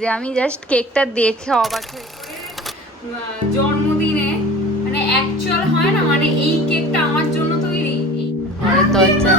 যে আমি জাস্ট কেকটা দেখে অবাক হয়ে জন্মদিনে মানে অ্যাকচুয়াল হয় না, মানে এই কেকটা আমার জন্য তৈরি। ঘরের দরজা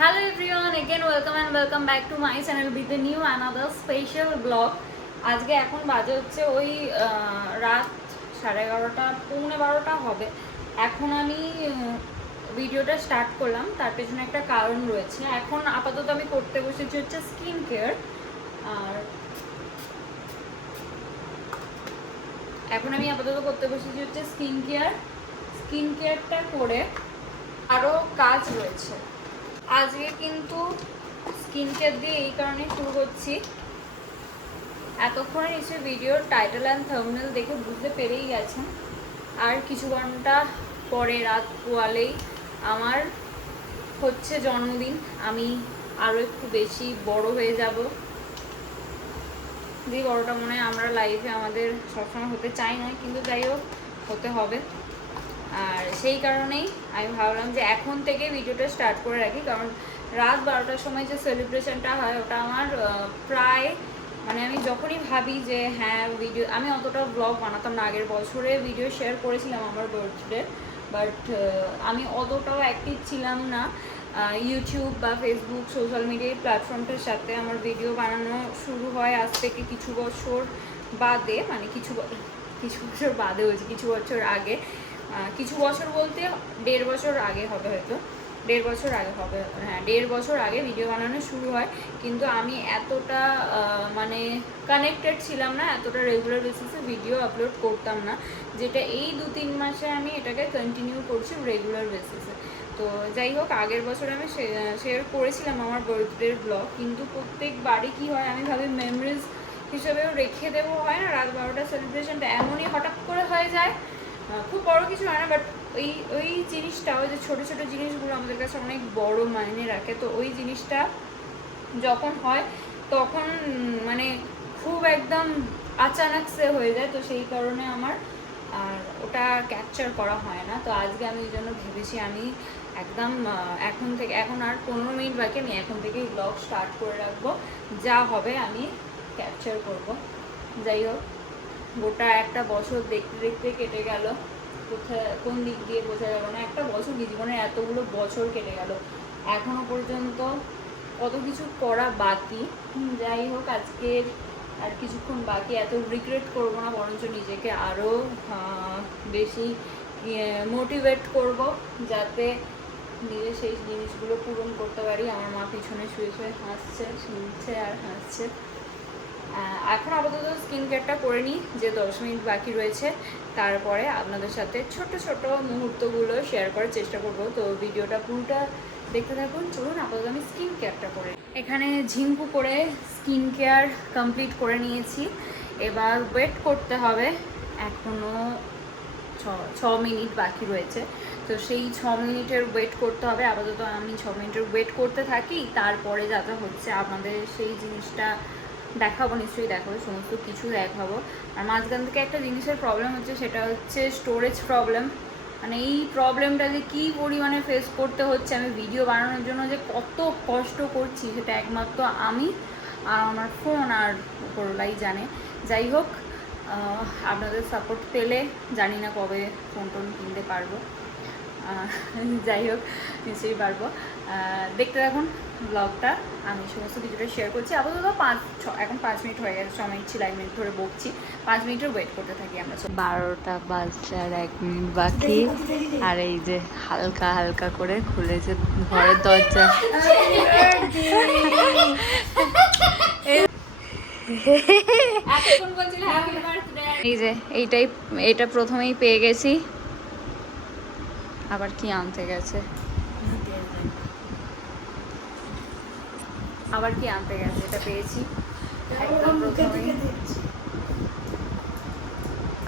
Hello everyone, again welcome back to my channel with the new another special vlog. আজকে এখন বাজে হচ্ছে ওই রাত 11:30 পৌনে 12টা হবে। এখন আমি ভিডিওটা স্টার্ট করলাম, তার পেছনে একটা কারণ রয়েছে। এখন আপাতত আমি করতে বসেছি হচ্ছে স্কিন কেয়ার। আর এখন আমি আপাতত করতে বসেছি হচ্ছে স্কিন কেয়ারটা করে আরও কাজ রয়েছে। আজকে কিন্তু স্কিন কেয়ার দিয়ে এই কারণে শুরু করছি, এতক্ষণে নিশ্চয়ই ভিডিওর টাইটেল অ্যান্ড থাম্বনেল দেখে বুঝতে পেরেই গেছেন। আর কিছু ঘন্টা পরে রাত পোয়ালেই আমার হচ্ছে জন্মদিন। আমি আরও একটু বেশি বড় হয়ে যাব, যে বড়টা মনে হয় আমরা লাইফে আমাদের সবসময় হতে চাই না, কিন্তু যাই হোক হতে হবে। আর সেই কারণেই আমি ভাবলাম যে এখন থেকে ভিডিওটা স্টার্ট করে রাখি, কারণ রাত 12টার সময় যে সেলিব্রেশনটা হয় ওটা আমার প্রায় মানে আমি যখনই ভাবি যে হ্যাঁ ভিডিও, আমি অতটা ব্লগ বানাতাম না। আগের বছরে ভিডিও শেয়ার করেছিলাম আমার বার্থডে, বাট আমি অতটাও অ্যাক্টিভ ছিলাম না ইউটিউব বা ফেসবুক সোশ্যাল মিডিয়া প্ল্যাটফর্মটার সাথে। আমার ভিডিও বানানো শুরু হয় আজ থেকে কিছু বছর বাদে, মানে কিছু বছর বাদে হয়েছে, কিছু বছর আগে। কিছু বছর বলতে 1.5 বছর আগে হবে, হয়তো 1.5 বছর আগে হবে, হ্যাঁ 1.5 বছর আগে ভিডিও বানানো শুরু হয়। কিন্তু আমি এতটা মানে কানেক্টেড ছিলাম না, এতটা রেগুলার বেসিসে ভিডিও আপলোড করতাম না, যেটা এই 2-3 মাসে আমি এটাকে কন্টিনিউ করছি রেগুলার বেসিসে। তো যাই হোক, আগের বছর আমি শেয়ার করেছিলাম আমার বার্থডের ব্লগ, কিন্তু প্রত্যেকবারই কী হয় আমি ভাবি মেমোরিজ হিসেবেও রেখে দেবো, হয় না রাত 12টা সেলিব্রেশনটা এমনই হঠাৎ করে হয়ে যায়, খুব বড় কিছু হয় না, বাট ওই জিনিসটা, ওই যে ছোটো ছোটো জিনিসগুলো আমাদের কাছে অনেক বড় মাইনে রাখে। তো ওই জিনিসটা যখন হয় তখন মানে খুব একদম আচানক সে হয়ে যায়, তো সেই কারণে আমার আর ওটা ক্যাপচার করা হয় না। তো আজকে আমি এই জন্য ভেবেছি আমি একদম এখন আর 15 মিনিট বাকি, আমি এখন থেকেই ব্লগ স্টার্ট করে রাখবো, যা হবে আমি ক্যাপচার করব। যাই হোক, গোটা একটা বছর দেখতে দেখতে কেটে গেল, কোথায় কোন দিক দিয়ে বোঝা গেল না। একটা বছর কি, জীবনের এতগুলো বছর কেটে গেল, এখনো পর্যন্ত কত কিছু করা বাকি। যাই হোক, আজকের আর কিছুক্ষণ বাকি, এত রিগ্রেট করব না, বরঞ্চ নিজেকে আরও বেশি মোটিভেট করব, যাতে নিজে সেই জিনিসগুলো পূরণ করতে পারি। আমার মা পিছনে শুয়ে শুয়ে হাসছে, শুনছে আর হাসছে। এখন আপাতত স্কিন কেয়ারটা করে নিই, যে 10 মিনিট বাকি রয়েছে, তারপরে আপনাদের সাথে ছোট ছোট মুহূর্তগুলো শেয়ার করার চেষ্টা করব। তো ভিডিওটা পুরোটা দেখতে থাকুন। চলুন আপাতত আমি স্কিন কেয়ারটা করে, এখানে ঝিঙ্কু করে স্কিন কেয়ার কমপ্লিট করে নিয়েছি। এবার ওয়েট করতে হবে, এখনও 6 মিনিট বাকি রয়েছে। তো সেই 6 মিনিটের ওয়েট করতে হবে। আপাতত আমি 6 মিনিটের ওয়েট করতে থাকি, তারপরে যাতে হচ্ছে আপনাদের সেই জিনিসটা দেখাবো, নিশ্চয়ই দেখাবো, সমস্ত কিছু দেখাবো। আর মাঝখান থেকে একটা জিনিসের প্রবলেম হচ্ছে, সেটা হচ্ছে স্টোরেজ প্রবলেম। মানে এই প্রবলেমটা যে কী পরিমাণে ফেস করতে হচ্ছে, আমি ভিডিও বানানোর জন্য যে কত কষ্ট করছি, সেটা একমাত্র আমি আর আমার ফোন আর উপরওয়ালাই জানে। যাই হোক, আপনাদের সাপোর্ট পেলে জানি না কবে ফোন টোন কিনতে পারবো, যাই হোক নিশ্চয়ই পারবো। দেখতে থাকুন ব্লগটা, আমি সমস্ত কিছুটা শেয়ার করছি। আপাতত এখন 5 মিনিট হয়ে গেছে, 6 মিনিট ছিল, 1 মিনিট ধরে বকছি। 5 মিনিটের ওয়েট করতে থাকি আমরা। 12টা বাজছে আর 1 মিনিট বাকি। আর এই যে হালকা হালকা করে খুলেছে ঘরের দরজা। এই যে এটা প্রথমেই পেয়ে গেছি, আবার কি আনতে গেছে, এটা পেয়েছি একদম প্রথমেই।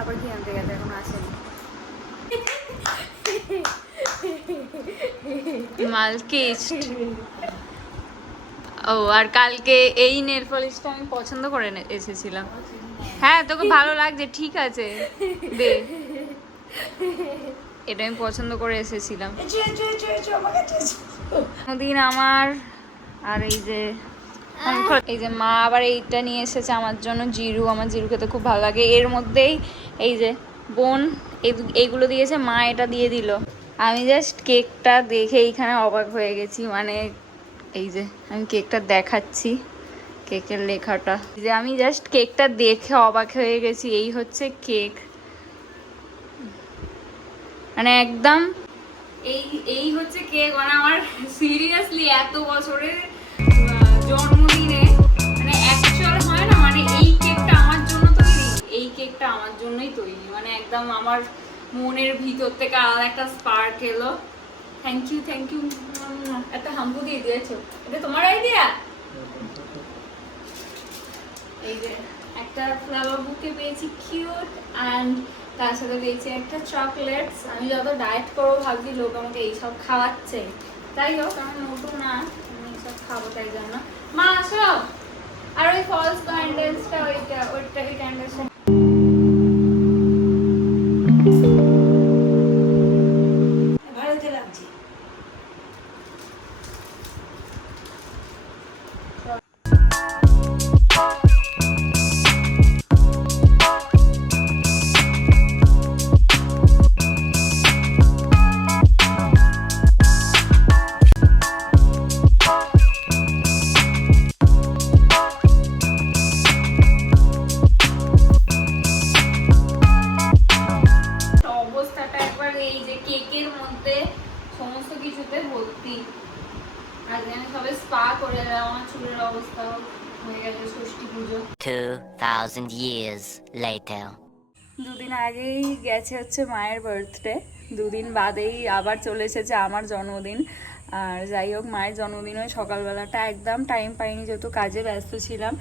আবার কি আনতে গেছে, এখন আসেনি। মালকিস্ট। ও আর কালকে এই নেল পলিশটা আমি পছন্দ করে এসেছিলাম। হ্যাঁ তোকে ভালো লাগছে, ঠিক আছে দে। এটা আমি পছন্দ করে এসেছিলাম দিন আমার। আর এই যে মা আবার এইটা নিয়ে এসেছে আমার জন্য, জিরু। আমার জিরু খেতে খুব ভালো লাগে। এর মধ্যেই এই যে বোন এইগুলো দিয়েছে, মা এটা দিয়ে দিল। আমি জাস্ট কেকটা দেখে এইখানে অবাক হয়ে গেছি। মানে এই যে আমি কেকটা দেখাচ্ছি, কেকের লেখাটা যে আমি জাস্ট কেকটা দেখে অবাক হয়ে গেছি। এই হচ্ছে কেক, মানে একদম এই হচ্ছে কেক। মানে আমার সিরিয়াসলি এত বছরের জন্মদিনে মানে অ্যাকচুয়াল হয় না, মানে এই কেকটা আমার জন্য তৈরি, এই কেকটা আমার জন্যই তৈরি। মানে একদম আমার মনের ভিতর থেকে আলাদা একটা স্পার্ক এলো। Thank you, thank you. একটা হাম্পু দিয়ে দিয়েছো, এটা তোমার আইডিয়া। এই যে একটা ফ্লাওয়ার বুকে পেয়েছি কিউট, অ্যান্ড তার সাথে পেয়েছি একটা চকলেটস। আমি যত ডায়েট করবো ভাবছি লোক আমাকে এইসব খাওয়াচ্ছে, তাই হোক আমার নতুন না, আমি এইসব খাবো তাই জন্য। মা আসো, আর ওই ফলস ক্যান্ডেলসটা, ওই ক্যান্ডেলসটা ভালোতে লাগছে। অবস্থাটা একবার এই যে কেকের মধ্যে সমস্ত কিছুতে ভর্তি। আজকে আমি সবে স্পা করে এলাম, আমার চুলের অবস্থা হয়ে গেছে ষষ্ঠী পুজো। 2000 years later. দুদিন আগেই গেছে হচ্ছে মায়ের বার্থডে, দুদিন বাদেই আবার চলে এসেছে আমার জন্মদিন। আর যাই হোক, মায়ের জন্মদিনে সকালবেলাটা একদম টাইম পাইনি, যেহেতু কাজে ব্যস্ত ছিলাম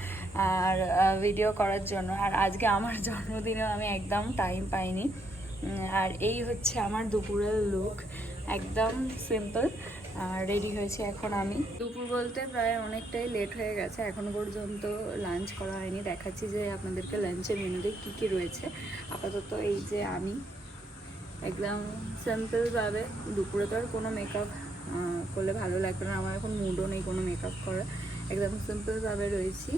আর ভিডিও করার জন্য। আর আজকে আমার জন্মদিনেও আমি একদম টাইম পাইনি। আর এই হচ্ছে আমার দুপুরের লুক, একদম সিম্পল। রেডি হয়েছে এখন আমি। দুপুর বলতে প্রায় অনেকটাই লেট হয়ে গেছে, এখনও পর্যন্ত লাঞ্চ করা হয়নি। দেখাচ্ছি যে আপনাদেরকে লাঞ্চের মেনুতে কী কী রয়েছে। আপাতত এই যে আমি একদম সিম্পলভাবে, দুপুরে তো আর কোনো মেকআপ করলে ভালো লাগবে না, আমার এখন মুডও নেই কোনো মেকআপ করার, একদম সিম্পলভাবে রয়েছি।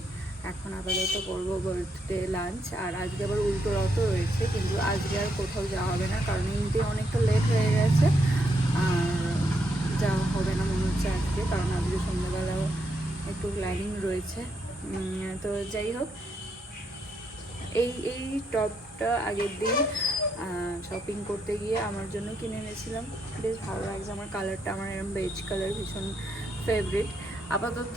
এখন আপাতত করবো বার্থডে লাঞ্চ। আর আজকে আবার উল্টো রথ রয়েছে, কিন্তু আজকে আর কোথাও যাওয়া হবে না, কারণ এমনিতে অনেকটা লেট হয়ে গেছে। আর যাওয়া হবে না মনে হচ্ছে আজকে, কারণ আজকে সন্ধ্যাবেলাও একটু প্ল্যানিং রয়েছে। তো যাই হোক, এই টপটা আগের দিন শপিং করতে গিয়ে আমার জন্য কিনে এনেছিলাম, বেশ ভালো লাগছে আমার কালারটা, আমার এরকম বেজ কালার ভীষণ ফেভারিট। আপাতত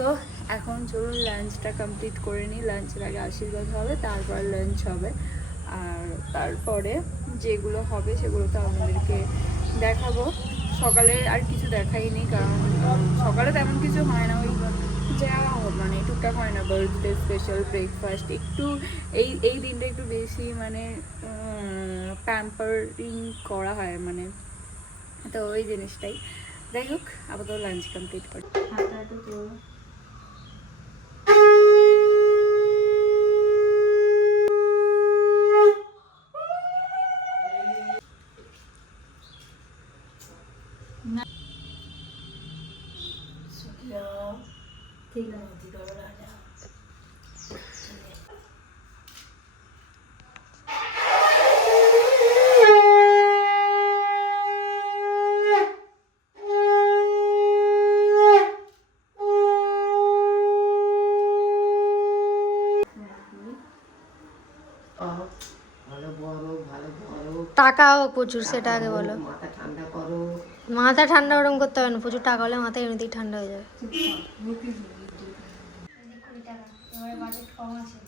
এখন চলুন লাঞ্চটা কমপ্লিট করে নিই, লাঞ্চের আগে আশীর্বাদ হবে, তারপর লাঞ্চ হবে। আর তারপরে যেগুলো হবে সেগুলো তো আপনাদেরকে দেখাবো। সকালে আর কিছু দেখাইনি, কারণ সকালে তেমন কিছু হয় না, ওই যা মানে টুকটাক হয় না, বার্থডে স্পেশাল ব্রেকফাস্ট একটু, এই দিনটা একটু বেশি মানে প্যাম্পারিং করা হয় মানে, তো ওই জিনিসটাই। যাই হোক, আপাতত লাঞ্চ কমপ্লিট করি। হাঁটাহাঁটি করবো। ঠিক আছে, রাজা টাকাও প্রচুর, সেটা আগে বলো। মাথা ঠান্ডা করো। মাথা ঠান্ডা ওরকম করতে হবে না, প্রচুর টাকা হলে মাথা এমনিতেই ঠান্ডা হয়ে যাবে। 20 টাকা, এবারে বাজেট কম আছে,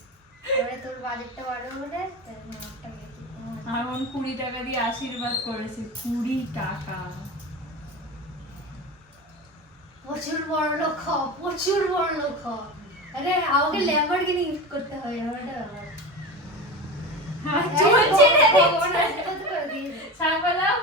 এবারে তোর বাজেটটা বাড়বে বলে আমার 20 টাকা দিয়ে আশীর্বাদ করেছে, 20 টাকা। প্রচুর বড় লোক হ, প্রচুর বড় লোক হ। আরে আমাকে ল্যাম্বরগিনি গিফট করতে হবে, আমার একটা ব্যাপার। চলছে রে, ভগবানের আশীর্বাদ করে দিয়েছে। সাগলাও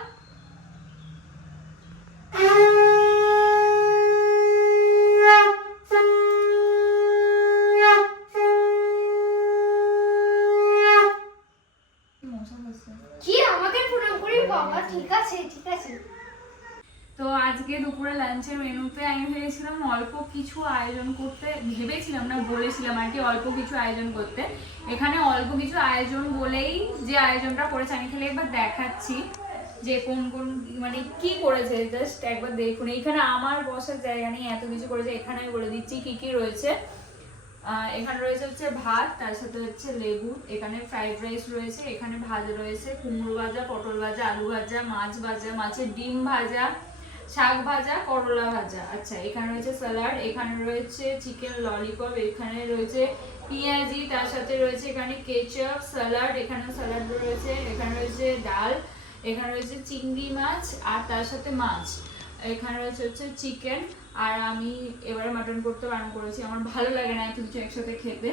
বাবা ঠিক আছে ঠিক আছে। তো আজকে দুপুরে লাঞ্চের মেনুতে আমি ভেবেছিলাম অল্প কিছু আয়োজন করতে, ভেবেছিলাম না বলেছিলাম আর কি অল্প কিছু আয়োজন করতে। এখানে অল্প কিছু আয়োজন বলেই যে আয়োজনটা করেছে আমি খালি একবার দেখাচ্ছি যে কোন কোন মানে কি করেছে, জাস্ট একবার দেখুন। এখানে আমার বসার জায়গা নেই, এত কিছু করেছে। এখানে আমি বলে দিচ্ছি কি কি রয়েছে। এখানে রয়েছে হচ্ছে ভাত, তার সাথে হচ্ছে লেবু, এখানে ফ্রাইড রাইস রয়েছে, এখানে ভাজা রয়েছে কুমড়ো ভাজা, পটল ভাজা, আলু ভাজা, মাছ ভাজা, মাছের ডিম ভাজা, শাক ভাজা, করলা ভাজা। আচ্ছা, এখানে রয়েছে স্যালাড, এখানে রয়েছে চিকেন ললিপপ, এখানে রয়েছে পেঁয়াজি, তার সাথে রয়েছে এখানে কেচাপ, স্যালাড, এখানে স্যালাড রয়েছে, এখানে রয়েছে ডাল, এখানে রয়েছে চিংড়ি মাছ আর তার সাথে মাছ, এখানে রয়েছে হচ্ছে চিকেন। আর আমি এবারে মাটন করতে বারণ করেছি, আমার ভালো লাগে না এত কিছু একসাথে খেতে।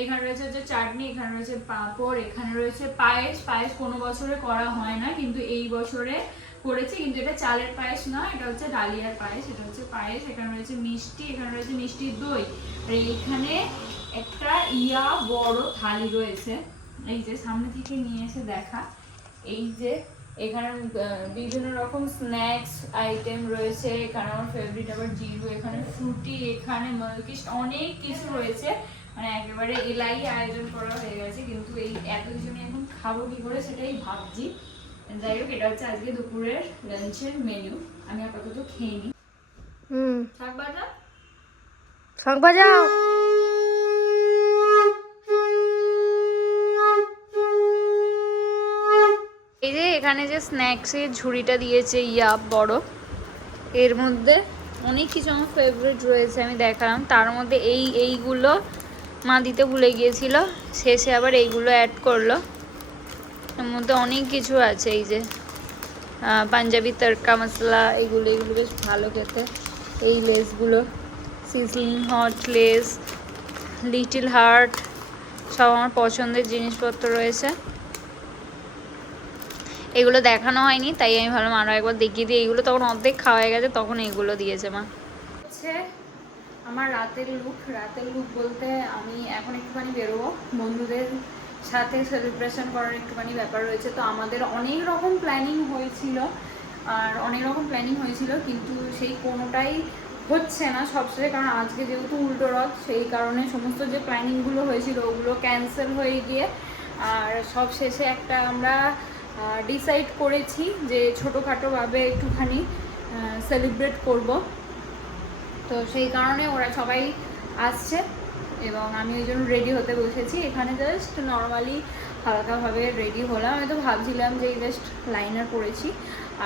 এখানে রয়েছে হচ্ছে চাটনি, এখানে রয়েছে পাঁপড়, এখানে রয়েছে পায়েস। পায়েস কোনো বছরে করা হয় না, কিন্তু এই বছরে করেছি। কিন্তু এটা চালের পায়েস না, এটা হচ্ছে ডালিয়ার পায়েস, এটা হচ্ছে পায়েস। এখানে রয়েছে মিষ্টি, এখানে রয়েছে মিষ্টির দই, আর এইখানে একটা বড় থালি রয়েছে। এই যে সামনে থেকে নিয়ে এসে দেখা, এই যে এখানে বিভিন্ন রকম স্ন্যাক্স আইটেম রয়েছে। এখানে আমার ফেভারিট আবার জিরো, এখানে ফ্রুটি, এখানে মিল্কিস্ট, অনেক কিছু রয়েছে। মানে একেবারে এলাই আয়োজন করা হয়ে গেছে, কিন্তু এই এত কিছু নিয়ে এখন খাবো কি করে সেটাই ভাবছি। যাই হোক, এটা হচ্ছে আজকে দুপুরের লাঞ্চের মেনু। আমি আপাতত খেয়ে নিই। শাক ভাজা, শাক বাজাও। এই যে এখানে যে স্ন্যাক্সের ঝুড়িটা দিয়েছে বড়, এর মধ্যে অনেক কিছু আমার ফেভারিট রয়েছে আমি দেখালাম। তার মধ্যে এইগুলো মা দিতে ভুলে গিয়েছিল, শেষে আবার এইগুলো অ্যাড করলো। এর মধ্যে অনেক কিছু আছে, এই যে পাঞ্জাবি তড়কা মশলা, এগুলো বেশ ভালো খেতে। এই লেসগুলো sizzling hot Lay's, little heart, সব আমার পছন্দের জিনিসপত্র রয়েছে। এগুলো দেখানো হয়নি, তাই আমি ভাবলাম আরও একবার দেখিয়ে দিই। এইগুলো তখন অর্ধেক খাওয়া হয়ে গেছে, তখন এইগুলো দিয়েছে মা। হচ্ছে আমার রাতের লুক বলতে আমি এখন একটুখানি বেরোবো, বন্ধুদের সাথে সেলিব্রেশন করার একটুখানি ব্যাপার রয়েছে। তো আমাদের অনেক রকম প্ল্যানিং হয়েছিল, কিন্তু সেই কোনোটাই হচ্ছে না সবশেষে। কারণ আজকে যেহেতু উল্টো রথ, সেই কারণে সমস্ত যে প্ল্যানিংগুলো হয়েছিল ওগুলো ক্যান্সেল হয়ে গিয়ে আর সব শেষে একটা আমরা ডিসাইড করেছি যে ছোটোখাটোভাবে একটুখানি সেলিব্রেট করব। তো সেই কারণে ওরা সবাই আসছে এবং আমি ওই জন্য রেডি হতে বসেছি। এখানে জাস্ট নর্মালি হালকাভাবে রেডি হলাম। আমি তো ভাবছিলাম যে জাস্ট লাইনার পরেছি,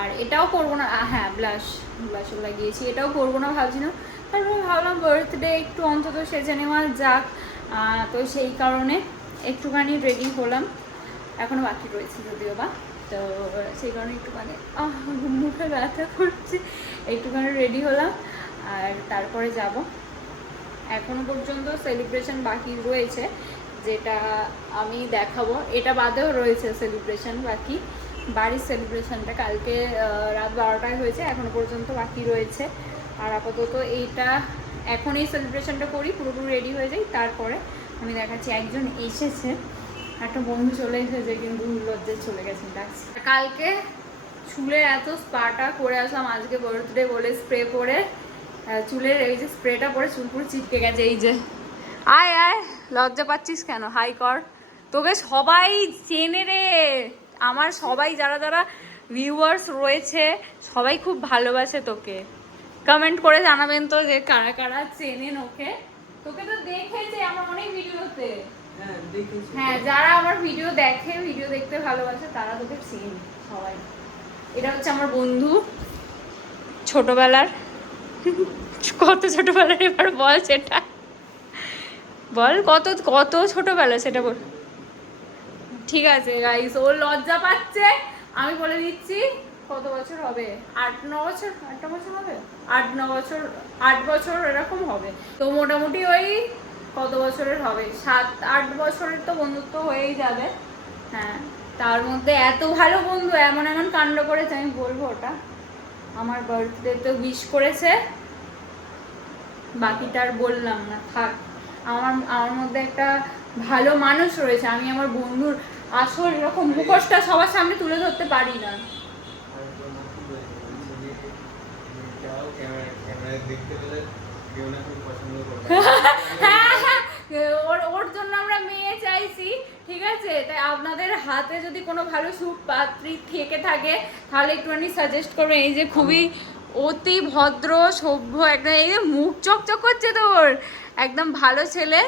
আর এটাও করবো না, হ্যাঁ ব্লাশও লাগিয়েছি, এটাও করবো না ভাবছিলাম। তারপর ভাবলাম বার্থডে একটু অন্তত সেজে নেওয়া যাক, তো সেই কারণে একটুখানি রেডি হলাম। এখনও বাকি রয়েছে যদিও বা, তো সেই কারণে একটুখানি মুখে ব্যথা করছে, একটুখানি রেডি হলাম আর তারপরে যাব। এখনো পর্যন্ত সেলিব্রেশন বাকি রয়েছে, যেটা আমি দেখাবো। এটা বাদেও রয়েছে সেলিব্রেশন বাকি, বাড়ির সেলিব্রেশনটা কালকে রাত 12টায় হয়েছে, এখনো পর্যন্ত বাকি রয়েছে। আর আপাতত এখন এই সেলিব্রেশনটা করি, পুরোপুরি রেডি হয়ে যাই, তারপরে আমি দেখাচ্ছি। একজন এসেছে, একটা বন্ধু চলে এসেছে, কিন্তু লজ্জায় চলে গেছেন ডাকছি। কালকে চুলের এত স্পাটা করে আসলাম, আজকে বার্থডে বলে স্প্রে করে চুলের এই যে স্প্রেটা পরে চুল পুরো চিটকে গেছে। এই যে আয় লজ্জা পাচ্ছিস কেন, হাই কর। তোকে সবাই চেনে রে, আমার সবাই যারা যারা ভিউয়ার্স রয়েছে সবাই খুব ভালোবাসে তোকে। কমেন্ট করে জানাবেন তো যে কারা কারা চেনেন ওকে। তোকে তো দেখেছে আমার অনেক ভিডিওতে। হ্যাঁ, যারা আমার ভিডিও দেখে, ভিডিও দেখতে ভালোবাসে, তারা তোকে চেনে সবাই। এটা হচ্ছে আমার বন্ধু ছোটবেলার। কত ছোটবেলার এবার বল, সেটা বল, কত কত ছোটবেলা সেটা বল। ঠিক আছে গাইস, ও লজ্জা পাচ্ছে, আমি বলে দিচ্ছি কত বছর হবে, 8-9 বছর, 8 বছর হবে, 8 বছর এরকম হবে। তো মোটামুটি ওই কত বছরের হবে, 7-8 বছরের তো বন্ধুত্ব হয়েই যাবে। হ্যাঁ, তার মধ্যে এত ভালো বন্ধু, এমন এমন কাণ্ড করেছে আমি বলবো। ওটা আমার বার্থডেতে উইশ করেছে, বাকিটা আর বললাম না, থাক। আমার মধ্যে একটা ভালো মানুষ রয়েছে, আমি আমার বন্ধুর আসল এরকম মুখোশটা সবার সামনে তুলে ধরতে পারি না। ওর জন্য আমরা মেয়ে চাইছি, ঠিক আছে? তাই আপনাদের হাতে যদি কোনো ভালো সুপাত্রী থেকে থাকে তাহলে একটুখানি সাজেস্ট করবেন। এই যে খুবই অতি ভদ্র সভ্য একটা, এই যে মুখ চকচক করছে তোর, একদম ভালো ছেলে।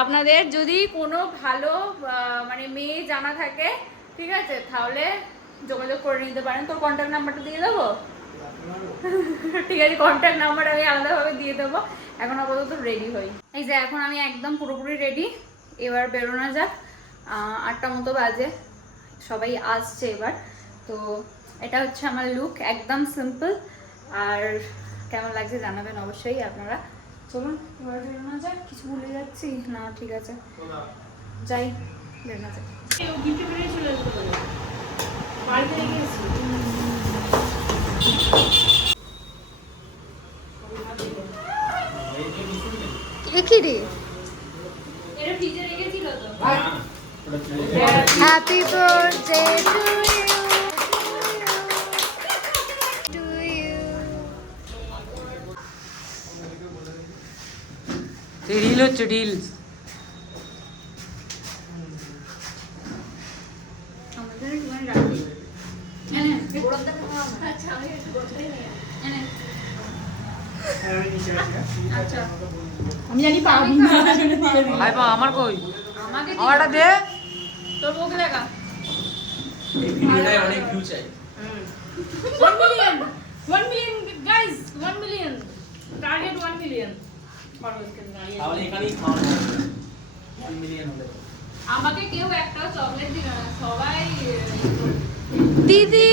আপনাদের যদি কোনো ভালো মানে মেয়ে জানা থাকে, ঠিক আছে, তাহলে যোগাযোগ করে নিতে পারেন। তোর কন্ট্যাক্ট নাম্বারটা দিয়ে দেবো? ঠিক আছে, কন্ট্যাক্ট নাম্বার আমি আলাদাভাবে দিয়ে দেবো। এখন আপাতত রেডি হই। এই যে এখন আমি একদম পুরোপুরি রেডি, এবার বেরোনো যাক। 8টা মতো বাজে, সবাই আসছে এবার। তো এটা হচ্ছে আমার লুক, একদম সিম্পল। আর কেমন লাগছে জানাবেন অবশ্যই আপনারা। চলুন এবার বেরোনো যাক। কিছু ভুলে যাচ্ছি না? ঠিক আছে, যাই, বেরোনো যাক। কি রে? এটা ফ্রিজে রেখেছিল তো। Happy birthday to you. Reel হচ্ছে রিলস। আমাদের মানে রাখি এনে আচ্ছা আমি এনে আচ্ছা আমি জানি পাবি না। ভাই পা আমার কই? আমাকে আমারটা দে। তোর বউকে দেখা। এই ভিডিওটায় অনেক ভিউ চাই। 1 million guys, 1 million target, 1 million. তাহলে এখানেই খাওয়ানো হবে 1 মিলিয়ন হলে। আমাকে কেউ একটা চকলেট দিল না, সবাই দিদি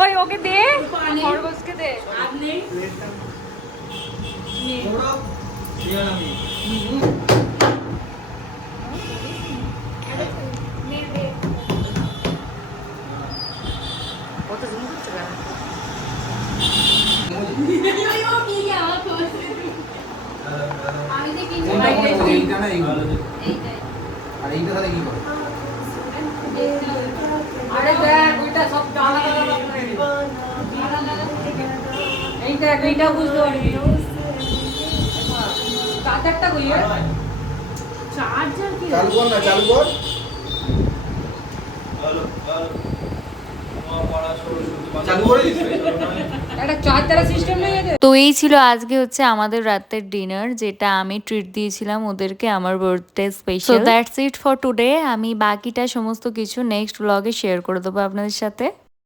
ওই ওকে দে, খরগোশকে দে। কত জুম করছে কেন? আমি যে কিনছি এইটা না এইগুলো। এইটাই। আর এইটা তাহলে কি করে? আরে দেখ ওইটা সব আলাদা আলাদা করে দিই। এইটা এইটা বুঝতে পারবি। চার্জারটা কই এর? চার্জার কি? চালু কর না, চালু কর। চালু করে দিস। একটা চার্জার সিস্টেম নেই এদের? তো এই ছিল আজকে হচ্ছে আমাদের রাতের ডিনার, যেটা আমি ট্রিট দিয়েছিলাম ওদেরকে আমার birthday special. So that's it for today. আমি বাকিটা সমস্ত কিছু নেক্সট ব্লগে শেয়ার করে দেবো আপনাদের সাথে।